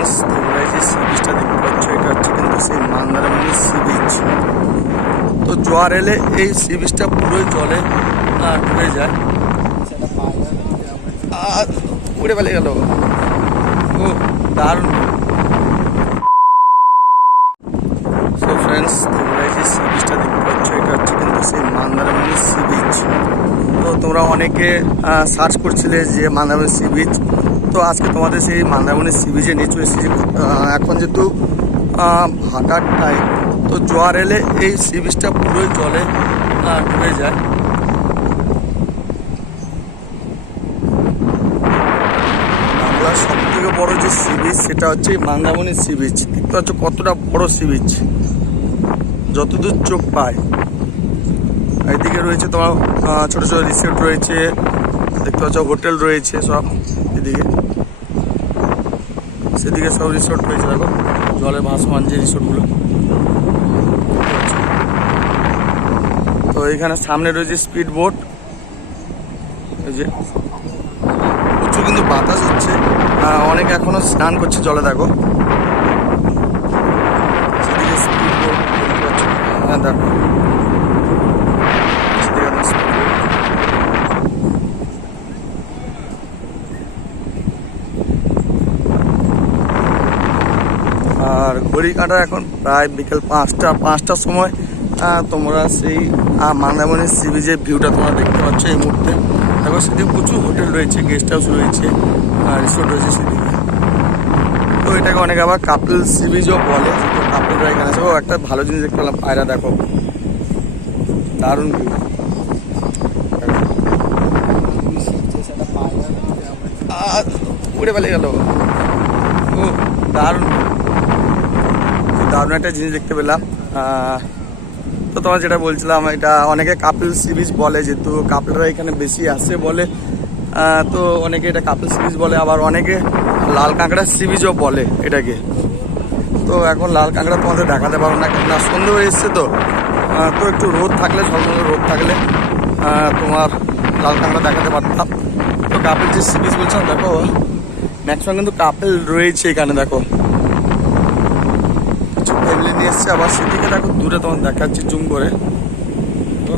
Friends তোমরা যে C বিচটা দেখতে পাচ্ছ, এটা হচ্ছে কিন্তু সেই মন্দারমণি সি বিচ তো জোয়ার এলে এই সি বিচটা পুরোই জলে ডুবে যায়। আর উড়ে পালিয়ে গেল। ও, দারুণ। সো ফ্রেন্ডস তোমরা যে সি বিচটা দেখতে পাচ্ছ, এটা হচ্ছে কিন্তু সেই মন্দারমণি সি বিচ তোমরা অনেকে সার্চ করছিলে যে মন্দারমণি সি বিচ তো আজকে তোমাদের সেই মন্দারমণি সি বিচে নিচু এসেছি। এখন যেহেতু ভাটার টাইম তো জোয়ার এলে এই সি বিচটা পুরোই জলে ডুবে যায়। বাংলার সব থেকে বড় যে সি বিচ সেটা হচ্ছে এই সি বিচ দেখতে কতটা বড় সি বিচ যতদূর চোখ পায়। এদিকে রয়েছে তোমার ছোট ছোট রিসোর্ট রয়েছে, দেখতে পাচ্ছ হোটেল রয়েছে সব এদিকে। সেদিকে সব রিসোর্ট রয়েছে, দেখো, জলে ভাসমান যে রিসোর্টগুলো তো এখানে সামনে রয়েছে স্পিড বোট এই যে, প্রচুর কিন্তু বাতাস হচ্ছে। অনেকে এখনও স্নান করছে জলে, দেখো। সেদিকে স্পিড বোট হ্যাঁ দেখো সেদিকে একদম speed boat। আর ঘড়ি কাঁটা এখন প্রায় বিকেল পাঁচটা পাঁচটার সময়। তোমরা সেই আহ, সি বিচের ভিউটা তোমরা দেখতে পাচ্ছ এই মুহূর্তে। দেখো সেদিকে প্রচুর হোটেল রয়েছে গেস্ট হাউস রয়েছে রিসোর্ট রয়েছে সেদিকে। তো এটাকে অনেকে আবার কাপল সি বিচও বলে তো কাপলরা এখানে আছে। ও একটা ভালো জিনিস দেখতে পেলাম পায়রা দেখো। দারুণ উড়ে পালিয়ে গেল। ও দারুণ দারুণ একটা জিনিস দেখতে পেলাম। তো তোমার যেটা বলছিলাম, এটা অনেকে কাপল সি বিচ বলে, যেহেতু কাপলরা এখানে বেশি আসে বলে তো অনেকে এটা কাপল সি বিচ বলে, আবার অনেকে লাল কাঁকড়া সি বিচও বলে এটাকে। তো এখন লাল কাঁকড়া তোমাদের দেখাতে পারব না, কেননা সন্ধে হয়ে এসছে তো। তো একটু রোদ থাকলে স্বল্প রোদ থাকলে তোমার লাল কাঁকড়া দেখাতে পারতাম। তো কাপেল যে সি বিচ বলছিলাম, দেখো ম্যাক্সিমাম কিন্তু কাপেল রয়েছে এখানে, দেখো। এসছে আবার সেদিকে দেখো, দূরে তোমার দেখাচ্ছি জুম করে। তো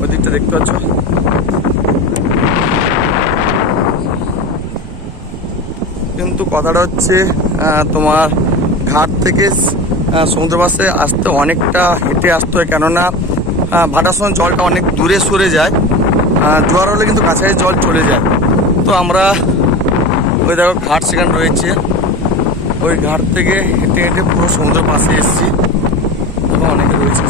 ওই দিকটা দেখতে পাচ্ছ? কিন্তু কথাটা হচ্ছে তোমার ঘাট থেকে সমুদ্র পাশে আসতে অনেকটা হেঁটে আসতে হয়। কেননা ভাটার সময় জলটা অনেক দূরে সরে যায় জোয়ার হলে কিন্তু কাছাকাছি জল চলে যায়। তো আমরা ওই দেখো ঘাট সেখানে রয়েছে। ওই ঘাট থেকে হেঁটে হেঁটে পুরো সমুদ্র পাশে এসেছি। এবং অনেকে রয়েছে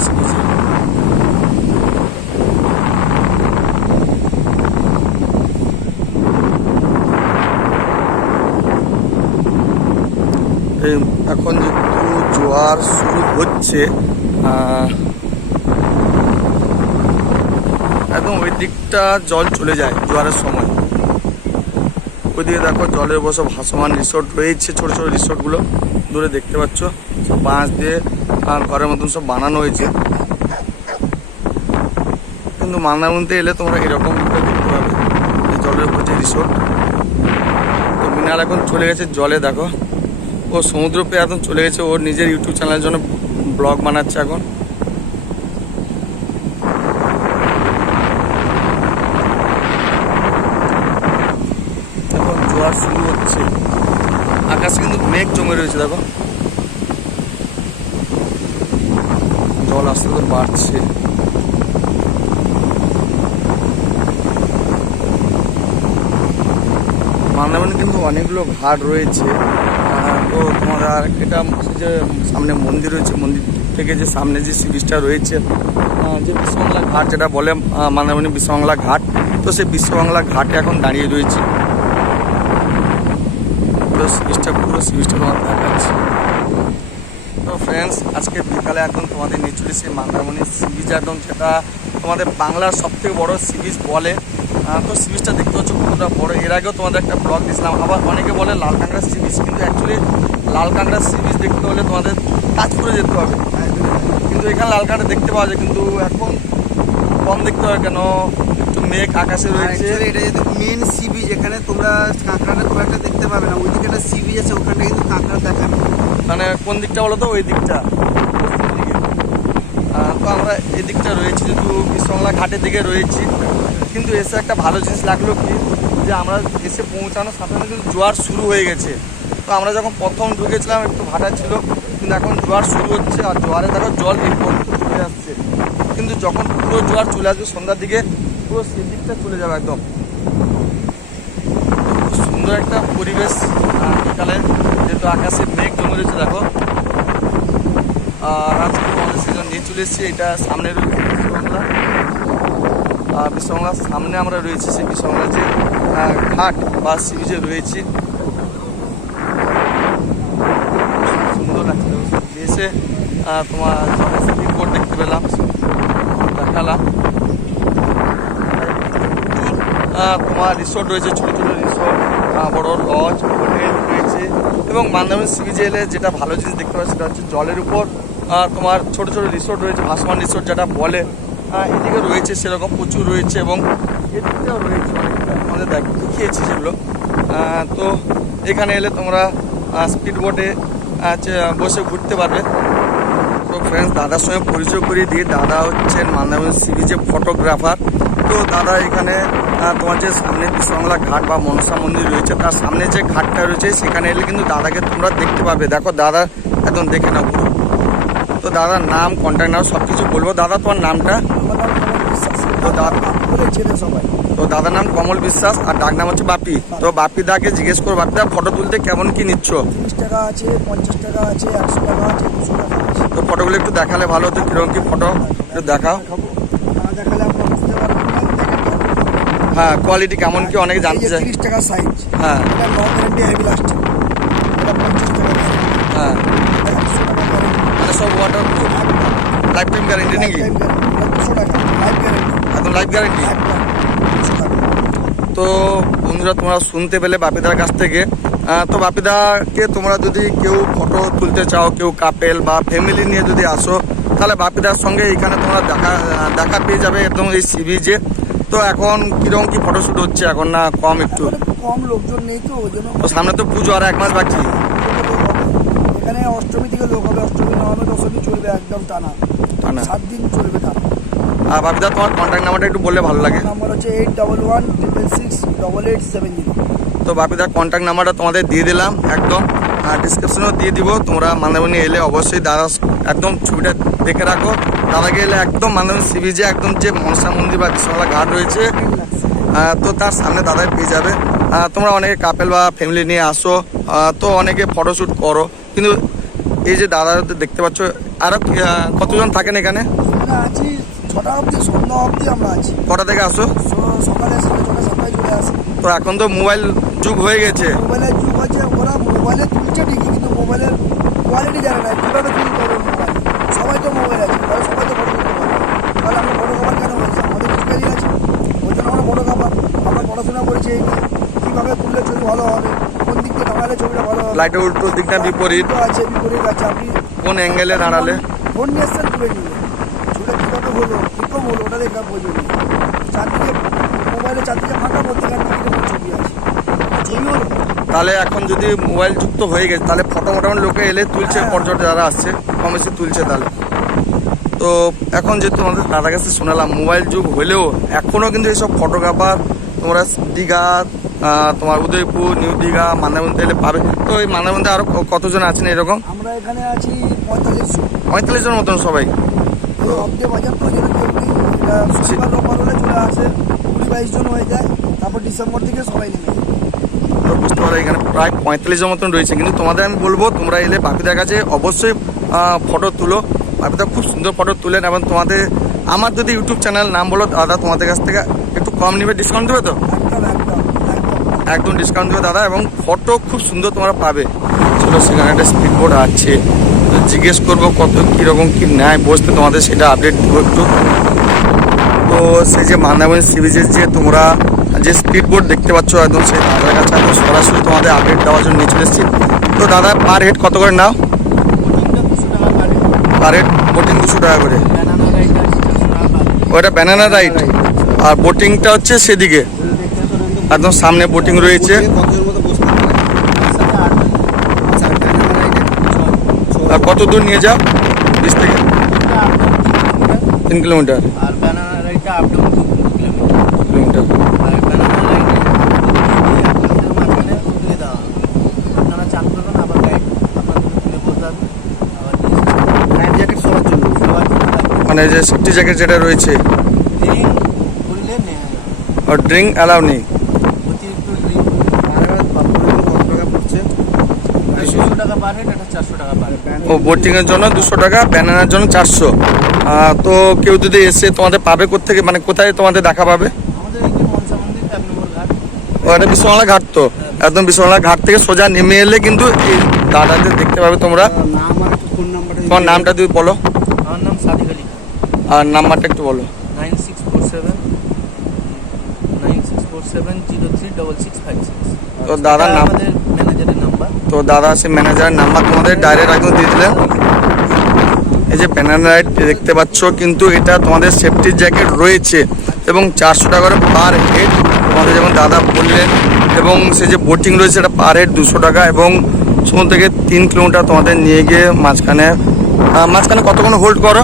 এখন যেহেতু জোয়ার শুরু হচ্ছে একদম ওই দিকটা জল চলে যায় জোয়ারের সময়। ওইদিকে দেখো জলের বসে ভাসমান রিসোর্ট রয়েছে ছোট ছোট রিসোর্টগুলো দূরে দেখতে পাচ্ছ সব বাঁশ দিয়ে আহ, ঘরের মতন সব বানানো হয়েছে। কিন্তু মন্দারমণিতে এলে তোমরা এরকম দেখতে পাবে জলের উপর যে রিসোর্ট তো মিনাল এখন চলে গেছে জলে দেখো। ও সমুদ্র পেয়ে এখন চলে গেছে ওর নিজের ইউটিউব চ্যানেলের জন্য ব্লগ বানাচ্ছে এখন জোয়ার শুরু হচ্ছে আকাশে কিন্তু মেঘ জমে রয়েছে দেখো। জল আস্তে আস্তে বাড়ছে। মন্দারমণি কিন্তু অনেকগুলো ঘাট রয়েছে। তো তোমার আর এটা যে সামনে মন্দির রয়েছে মন্দির থেকে যে সামনে যে সি বিচটা রয়েছে যে বিশ্ববাংলা ঘাট যেটা বলে আহ, বিশ্ববাংলা ঘাট। তো সেই বিশ্ববাংলা ঘাটে এখন দাঁড়িয়ে রয়েছে। পুরো সি বিচটা তোমার তো ফ্রেন্ডস আজকে বিকালে এখন তোমাদের নিচুলি সেই মন্দারমণির সি বিচ একদম যেটা তোমাদের বাংলার সব থেকে বড় সি বিচ বলে তো সি বিচটা দেখতে পাচ্ছ কতটা বড়। এর আগেও তোমাদের একটা ব্লগ দিয়েছিলাম। আবার অনেকে বলে লাল কাঁকড়া সি বিচ কিন্তু অ্যাকচুয়ালি লাল কাঁকড়া সি বিচ দেখতে হলে তোমাদের তাজপুরে যেতে হবে। কিন্তু এখানে লাল কাঁকড়া দেখতে পাওয়া যায় কিন্তু এখন কম দেখতে হয় কেন? একটু মেঘ আকাশে রয়েছে। এটা যেহেতু মেন সি এখানে তোমরা কাঁকড়াটা খুব একটা দেখতে পাবে না, ওইদিকে একটা সি বিচ আছে, ওখানটা কিন্তু কোন দিকটা বলো তো? ওই দিকটা। তো আমরা এই দিকটা রয়েছি, যেহেতু বিশ্ববাংলা ঘাটের দিকে রয়েছি। কিন্তু এসে একটা ভালো জিনিস লাগল কি? যে আমরা এসে পৌঁছানোর সাথে সাথে কিন্তু জোয়ার শুরু হয়ে গেছে। তো আমরা যখন প্রথম ঢুকেছিলাম, একটু ভাটা ছিল, কিন্তু এখন জোয়ার শুরু হচ্ছে আর জোয়ারে দেখো জল এই পর্যন্ত চলে আসছে। কিন্তু যখন পুরো জোয়ার চলে আসবে সন্ধ্যার দিকে, পুরো সেদিকটা চলে যাবে একদম। সুন্দর একটা পরিবেশ আহ, বিকালে। যেহেতু আকাশে মেঘ জমে রয়েছে দেখো। আর আজকে তোমাদের সেজন নিয়ে চলে এসেছি এটা সামনে রয়েছে আর সামনে আমরা রয়েছি সেই বিশ্ববাংলার যে ঘাট বা সি বিচে রয়েছি। সুন্দর এসে তোমার বোর্ড দেখতে পেলাম। দেখালাম তোমার রিসোর্ট রয়েছে ছোট ছোট রিসোর্ট বড় লজ হোটেল রয়েছে। এবং মান্দারমণি সি বিচে এলে যেটা ভালো জিনিস দেখতে পাচ্ছি সেটা হচ্ছে জলের উপর। আহ, তোমার ছোট ছোট রিসোর্ট রয়েছে ভাসমান রিসোর্ট যেটা বলে। এদিকে রয়েছে সেরকম প্রচুর রয়েছে এবং এদিকটাও রয়েছে অনেকটা। আমাদের দেখ দেখিয়েছি সেগুলো। তো এখানে এলে তোমরা স্পিড বোটে বসে ঘুরতে পারবে। তো ফ্রেন্ডস দাদার সঙ্গে পরিচয় করিয়ে দিয়ে দাদা হচ্ছেন মান্দারমণি সি বিচে ফটোগ্রাফার তো দাদা এখানে তোমার যে সামনে বিশ্ববাংলা ঘাট বা মনসা মন্দির রয়েছে, তার সামনে যে ঘাটটা রয়েছে, সেখানে এলে কিন্তু দাদাকে তোমরা দেখতে পাবে। দেখো, দাদা, একদম দেখে নাও পুরো। তো দাদার নাম কন্ট্যাক্ট নাম সব কিছু বলব। দাদা, তোমার নামটা? তো দাদা তো দাদার নাম কমল বিশ্বাস, আর ডাক নাম হচ্ছে বাপি। তো বাপি দাকে জিজ্ঞেস করো, বাপি দা ফটো তুলতে কেমন কি নিচ্ছ? তিরিশ টাকা আছে পঞ্চাশ টাকা আছে একশো টাকা আছে টাকা আছে তো ফটোগুলো একটু দেখালে ভালো হতো, কীরকম কি ফটো একটু দেখাও। দেখালে আপনারা বুঝতে পারবেন না দেখেন হ্যাঁ কোয়ালিটি কেমন কি অনেকে জানতে চায়। তিরিশ টাকা সাইজ হ্যাঁ। এটা লং গ্যারেন্টি হেভি লাস্টিং এটা পঞ্চাশ টাকা হ্যাঁ। এটা মানে সব ওয়াটার লাইফ টাইম গ্যারেন্টি নাকি? দুশো টাকা। লাইফ গ্যারেন্টি একদম লাইফ গ্যারেন্টি তো বন্ধুরা তোমরা শুনতে পেলে বাপিদার কাছ থেকে। তো বাপিদাকে তোমরা যদি কেউ ফটো তুলতে চাও কেউ কাপেল বা ফ্যামিলি নিয়ে যদি আসো তাহলে বাপিদার সঙ্গে এখানে তোমরা দেখা দেখা পেয়ে যাবে একদম এই সি বিচে তো এখন কীরকম কি ফটোশ্যুট হচ্ছে? এখন না কম একটু? কম লোকজন নেই তো ওই জন্য তো সামনে তো পুজো আর এক মাস বাকি। এখানে অষ্টমী থেকে লোক হবে অষ্টমী নবমী দশমী চলবে একদম টানা। টানা। সাত দিন চলবে টানা। আর বাপিদা তোমার কন্ট্যাক্ট নাম্বারটা একটু বললে ভালো লাগে। নাম্বার হচ্ছে eight double one triple six double eight seven zero তো বাপিদার কন্ট্যাক্ট নাম্বারটা তোমাদের দিয়ে দিলাম একদম। আর ডিসক্রিপশনেও দিয়ে দিব। তোমরা মান্দারমণি এলে অবশ্যই দাদা একদম ছবিটা দেখে রাখো। দাদাকে এলে একদম মান্দারমণি সি বিচে একদম যে মনসা মন্দির বা বিশ্বনাথ ঘাট রয়েছে তো তার সামনে দাদাই পেয়ে যাবে। তোমরা অনেকে কাপেল বা ফ্যামিলি নিয়ে আসো তো অনেকে ফটোশ্যুট করো। কিন্তু এই যে দাদা দেখতে পাচ্ছ আরও কতজন থাকেন এখানে? আছি ছটা অবধি সন্ধ্যা অবধি আমরা আছি। কটা থেকে আসো? সকালে সাড়ে ছটা সাতটায় চলে আসি। তো এখন তো মোবাইল যুগ হয়ে গেছে। মোবাইলের যুগ হচ্ছে ওরা মোবাইলে তুলছে ঠিকই কিন্তু মোবাইলের কোয়ালিটি জানে না কীভাবে তুলতে তো মোবাইল আছে তাহলে সবাই তো ফটো তুলতে পারে তাহলে আমরা ফটো কাপার কেন আমাদের আছে। ওই জন্য আমরা ফটো কাপার আমরা পড়াশোনা করেছি এই নিয়ে কীভাবে তুললে ছবি ভালো হবে কোন দিক দিয়ে দাঁড়ালে ছবিটা ভালো হবে। লাইটের উল্টো দিকটা বিপরীত। আছে বিপরীত আছে আপনি কোন অ্যাঙ্গেলে দাঁড়ালে? ফোন নিয়ে এসছেন তুলে নিলেন ছবিটা কীভাবে হলো কীরকম হলো ওটা দেখা বোঝেনি চারদিকে মোবাইলে চারদিকে ফাঁকা ছবি আছে? ছবি হলো তাহলে এখন যদি মোবাইল যুক্ত হয়ে গেছে তাহলে ফটো মোটামুটি লোকে এলে তুলছে হ্যাঁ। পর্যটক যারা আসছে কম বেশি তুলছে তাহলে। তো এখন যেহেতু আমাদের দাদার কাছে শোনালাম মোবাইল যুগ হলেও এখনও কিন্তু এইসব ফটোগ্রাফার তোমরা দীঘা তোমার উদয়পুর নিউ দীঘা মান্দারমন্দি এলে পাবে। তো এই মান্দারমন্দি আরও কতজন আছেন এরকম? আমরা এখানে আছি পঁয়তাল্লিশশো পঁয়তাল্লিশ জন মতন সবাই। তো আসে। কুড়ি বাইশ জন হয়ে যায়। তারপর ডিসেম্বর থেকে সবাই নেমে তো বুঝতে পারো এখানে প্রায় পঁয়তাল্লিশ জন মতন রয়েছে। কিন্তু তোমাদের আমি বলব তোমরা এলে বাপিদার কাছে অবশ্যই ফটো তুলো। বাপিদা খুব সুন্দর ফটো তুলেন এবং তোমাদের আমার যদি ইউটিউব চ্যানেল নাম বলো দাদা তোমাদের কাছ থেকে একটু কম নিবে ডিসকাউন্ট দেবে তো? একদম ডিসকাউন্ট দেবে দাদা এবং ফটো খুব সুন্দর তোমরা পাবে। চলো সেখানে একটা স্পিড বোর্ড আছে। তো জিজ্ঞেস করব কত কীরকম কী নেয় বসতে তোমাদের সেটা আপডেট দেবো একটু। তো সেই যে মান্দারমণি সি বিচের যে তোমরা যে স্পিড বোর্ড দেখতে পাচ্ছ একদম সেই দাদার কাছে একদম সরাসরি তোমাদের আপডেট দেওয়ার জন্য নিয়ে চলে এসেছি। তো দাদা পার হেড কত করে নাও? পার হেড বোটিং দুশো টাকা করে। ওটা ব্যানানা রাইড আর বোটিংটা হচ্ছে সেদিকে। একদম সামনে বোটিং রয়েছে। আর কত দূর নিয়ে যাও? বিচ থেকে। তিন কিলোমিটার। আর কিলোমিটার কিলোমিটার আর ব্যানানা রাইডে আপনাদের মাঝখানে তুলে দেওয়া হবে আপনারা চান করবেন আবার গাইড আপনাদের তুলে বলতে হবে আবার লাইফ জ্যাকেট সবার জন্য সবার জন্য মানে যে সেফটি জ্যাকেট যেটা রয়েছে। আর ড্রিঙ্ক অ্যালাউ নেই। ও বোটিংয়ের জন্য দুশো টাকা ব্যানানার জন্য চারশো। তো কেউ যদি এসে তোমাদের পাবে কোথেকে মানে কোথায় তোমাদের দেখা পাবে? ওখানে বিশ্ববাংলা ঘাট তো। একদম বিশ্ববাংলা ঘাট থেকে সোজা নেমে এলে কিন্তু দাদাদের দেখতে পাবে তোমরা। তোমার নামটা তুমি বলো আমার নাম সাদিক আলী আর নাম্বারটা একটু বলো। Nine six four seven nine six four seven zero three double six five six. তো দাদার নাম আমাদের ম্যানেজারের নাম্বার। তো দাদা সে ম্যানেজারের নাম্বার তোমাদের ডাইরেক্ট একদম দিয়ে দিলেন এই যে ব্যানানা রাইড দেখতে পাচ্ছ কিন্তু এটা তোমাদের সেফটি জ্যাকেট রয়েছে এবং চারশো টাকা করে পার হেড তোমাদের যেমন দাদা বললেন এবং সে যে বোটিং রয়েছে এটা পার হেড দুশো টাকা এবং সমুদ্র থেকে তিন কিলোমিটার তোমাদের নিয়ে গিয়ে মাঝখানে মাঝখানে কতক্ষণ হোল্ড করো?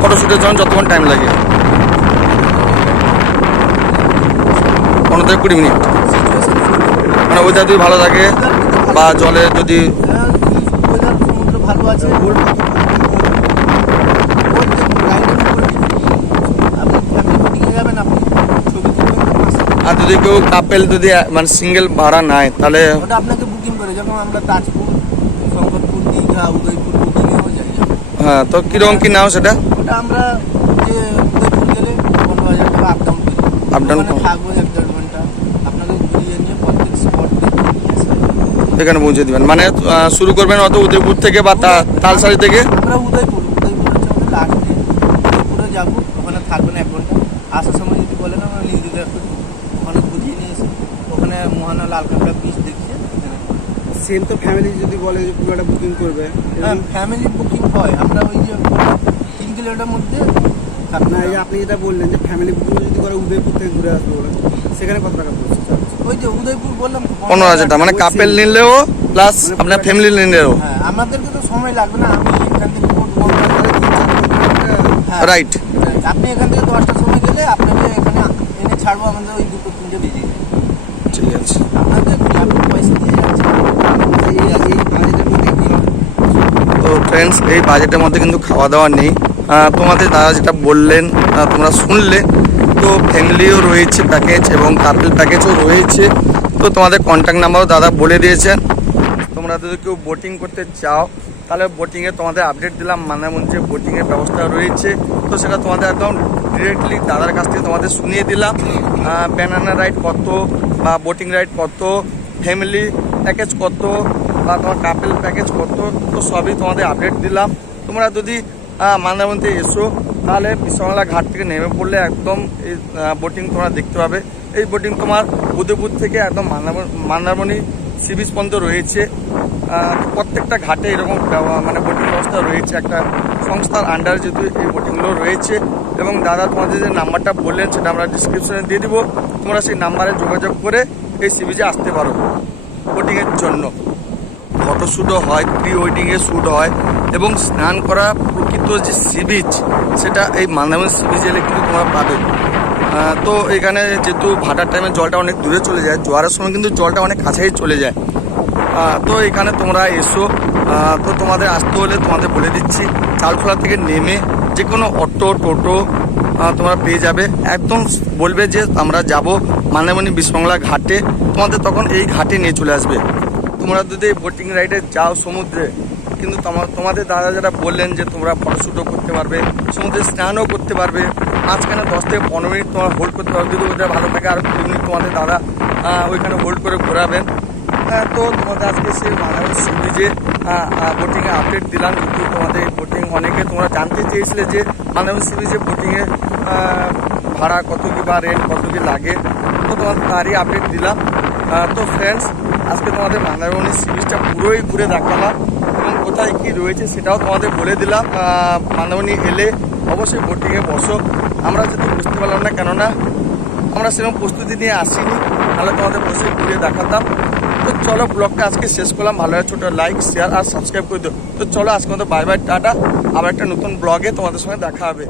ফটোশ্যুটের জন্য যতক্ষণ টাইম লাগে। পনেরো থেকে কুড়ি মিনিট। মানে ওইটা যদি ভালো থাকে বা জলে যদি ওয়েদার সমুদ্র ভালো আছে আর যদি কেউ কাপেল যদি মানে সিঙ্গেল ভাড়া নেয় তাহলে ওটা আপনাকে বুকিং করে যখন আমরা তাজপুর শঙ্করপুর দীঘা উদয়পুর বুকিংয়েও যাই হ্যাঁ তো কীরকম কি নাও সেটা? ওটা আমরা যে উদয়পুর গেলে পনেরো হাজার টাকা আপ ডাউন করি down ওখানে থাকব এক দেড় ঘণ্টা। আপনাকে ঘুরিয়ে নিয়ে প্রত্যেক স্পট। এখানে পৌঁছে দিবেন। মানে শুরু করবেন অত উদয়পুর থেকে বা তা- তালসারি থেকে? আমরা উদয়পুর। উদয়পুর হচ্ছে আমাদের লাস্ট ডে উদয়পুরে যাব। ওখানে থাকবেন এক ঘণ্টা। আসার সময় যদি বলেন আমরা লিঙ্কে করি ওখানে ঘুরিয়ে নিয়ে এসে ওখানে মোহানা লালকান্দা বিচ দেখিয়ে সেম তো ফ্যামিলি যদি বলে যে পুরোটা বুকিং করবে। হ্যাঁ ফ্যামিলি বুকিং হয়। আমরা ওই যে কিলোমিটার মধ্যে থাকব না এই আপনি যেটা বললেন যে ফ্যামিলি যদি করে উদয়পুর থেকে ঘুরে আসবে সেখানে কত টাকা পড়ছে? ওই যে উদয়পুর বললাম পনেরো হাজার টাকা মানে কাপেল নিলেও প্লাস আপনার ফ্যামিলি নিলেও। হ্যাঁ আমাদেরকে তো সময় লাগবে না আমি এখান থেকে হ্যাঁ, রাইট আপনি এখান থেকে দশটার সময় গেলে আপনাকে এখানে এনে ছাড়বো আমাদের ওই দুটো তিনটে বেজে ঠিক আছে। আপনাদের আপনি পয়সা দিয়ে তো ফ্রেন্ডস এই বাজেটের মধ্যে কিন্তু খাওয়া দাওয়া নেই। তোমাদের দাদা যেটা বললেন তোমরা শুনলে। তো ফ্যামিলিও রয়েছে প্যাকেজ এবং কাপেল প্যাকেজও রয়েছে। তো তোমাদের কন্ট্যাক্ট নাম্বারও দাদা বলে দিয়েছেন। তোমরা যদি কেউ বোটিং করতে চাও, তাহলে বোটিংয়ে তোমাদের আপডেট দিলাম। মানামঞ্চে বোটিংয়ের ব্যবস্থা রয়েছে। তো সেটা তোমাদের একদম ডিরেক্টলি দাদার কাছ থেকে তোমাদের শুনিয়ে দিলাম। ব্যানানা রাইড কত বা বোটিং রাইড কত ফ্যামিলি প্যাকেজ কত বা তোমার কাপেল প্যাকেজ কত, তো সবই তোমাদের আপডেট দিলাম। তোমরা যদি মান্দারমন্দিরে এসো। তাহলে বিশ্ববাংলা ঘাট থেকে নেমে পড়লে একদম এই বোটিং তোমরা দেখতে পাবে। এই বোটিং তোমার উদয়পুর থেকে একদম মান্দারমণি সি বিচ পর্যন্ত রয়েছে। প্রত্যেকটা ঘাটে এরকম মানে বোটিং ব্যবস্থা রয়েছে। একটা সংস্থার আন্ডার যেহেতু এই বোটিংগুলো রয়েছে। এবং দাদা তোমাদের যে নাম্বারটা বললেন, সেটা আমরা ডিসক্রিপশনে দিয়ে দিব। তোমরা সেই নাম্বারে যোগাযোগ করে এই সি বিচে আসতে পারো বোটিংয়ের জন্য। ফটোশ্যুটও হয় প্রি ওয়েডিংয়ে শ্যুট হয় এবং স্নান করা প্রকৃত যে সি বিচ সেটা এই মান্দারমণি সি বিচ এলে কিন্তু তোমরা পাবে। তো এখানে যেহেতু ভাটার টাইমে জলটা অনেক দূরে চলে যায়, জোয়ারের সময় কিন্তু জলটা অনেক কাছেই চলে যায়। তো এখানে তোমরা এসো। তো তোমাদের আসতে হলে তোমাদের বলে দিচ্ছি চালখোলা থেকে নেমে যে কোনো অটো, টোটো তোমরা পেয়ে যাবে। একদম বলবে যে আমরা যাব মান্দারমণি বিশ্ববাংলা ঘাটে। তোমাদের তখন এই ঘাটে নিয়ে চলে আসবে। তোমরা যদি বোটিং রাইডে যাও সমুদ্রে, কিন্তু তোমা- তোমাদের দাদা যারা বললেন যে তোমরা ফটোশ্যুটও করতে পারবে, সমুদ্রে স্নানও করতে পারবে, মাঝখানে দশ থেকে পনেরো মিনিট তোমার হোল্ড করতে পারবে যদি ওদের ভালো থাকে আর কুড়ি মিনিট তোমাদের দাদা ওইখানে হোল্ড করে ঘোরাবেন। তো তোমাদের আজকে সেই মানাবে সিবিজে বোটিংয়ে আপডেট দিলাম, কিন্তু তোমাদের বোটিং অনেকে তোমরা জানতে চেয়েছিলে যে মানাবে সিবিজে বোটিংয়ে ভাড়া কত কী বা রেন্ট কত কী লাগে, তো তোমাদের তারই আপডেট দিলাম। তো ফ্রেন্ডস আজকে তোমাদের মান্দারমণি সিরিজটা পুরোই ঘুরে দেখালাম এবং কোথায় কি রয়েছে সেটাও তোমাদের বলে দিলাম। আহ, মান্দারমণি এলে অবশ্যই বোটিংয়ে বসো। আমরা যেহেতু বুঝতে পারলাম না কেননা আমরা সেরকম প্রস্তুতি নিয়ে আসিনি তাহলে তোমাদের বসে ঘুরে দেখাতাম। তো চলো ব্লগটা আজকে শেষ করলাম। ভালো লাগে ছোটো লাইক শেয়ার আর সাবস্ক্রাইব করে দিও। তো চলো আজকে মতো বাই বাই টাটা। আবার একটা নতুন ব্লগে তোমাদের সঙ্গে দেখা হবে।